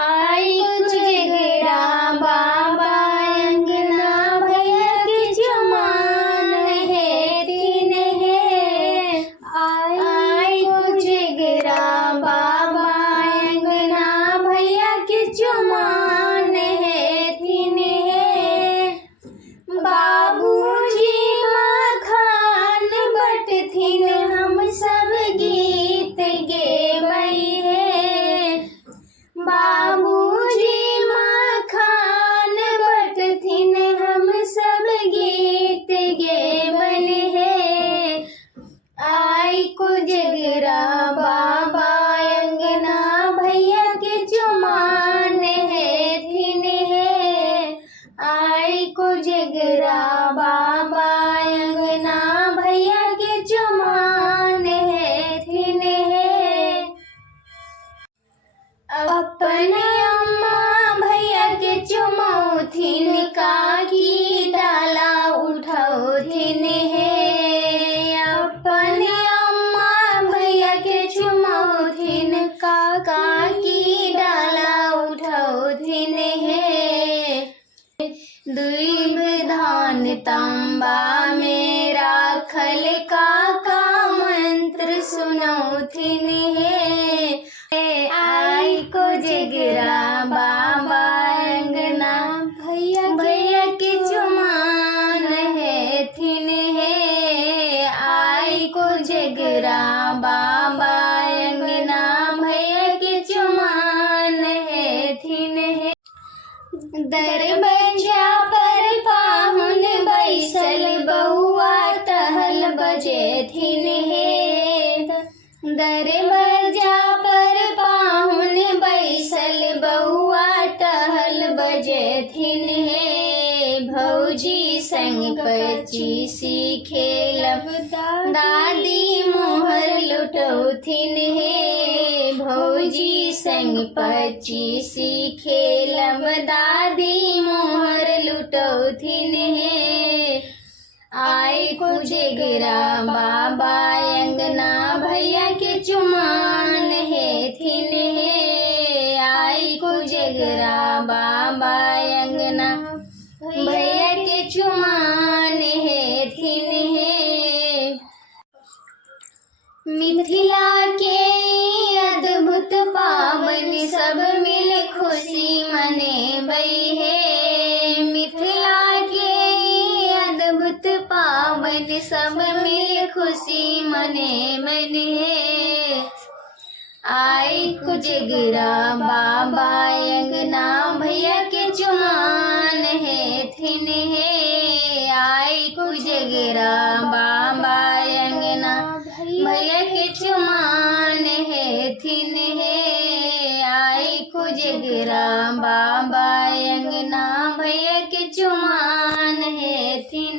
आई कुजगरा बाबा अंगना भैया के चुमान है दिन है। आई कुजगरा बाबा अंगना भैया के चुमान है दिन है। बाबूजी मखान बट थिन हम सब गीत गेबै है। बाबूजी मखान बट थिन हम सब गीत गेबन है। आई कुजगरा बाबा अंगना भैया के चुमान है थिन है। आई कुजगरा बाबा अंगना भैया के चुमान है थिन है। अपने अम्मा भैया के चुमौथिन काकी डाला उठौथिन है। अपने अम्मा भैया के चुमौथिन काकी डाला उठौथिन है। दुई धान तांबा में राखल काका मंत्र सुनौथिन है। आई कुजगरा बाबा अंगना भैया के चुमान है थिन है। आई कुजगरा बाबा अंगना भैया के चुमान है थिन है। दरबजा पर पाहुन बैसल बउआ टहल बजे थिन है। दरबजा पर पाहुन बैसल बउआ टहल बजे थिन है। भौजी संग पचीसी खेलब दादी मोहर लुटौथिन है। भौजी संग पचीसी खेलब दादी मोहर लुटौथिन है। आई कुजगरा बाबा अंगना भैया के चुमान है थिन है। आई कुजगरा बाबा अंगना भैया के चुमान है थिन है। मिथिला के अद्भुत पावन सब मिल खुशी मनेबै है। मिथिला के अद्भुत पावन सब मिल खुशी मनेबै है। आई कुजगरा बाबा अंगना भैया के चुमान है थिन है। आई कुजगरा बाबा अंगना भैया के चुमान है थिन है। आई कुजगरा बाबा अंगना भैया के चुमान है थिन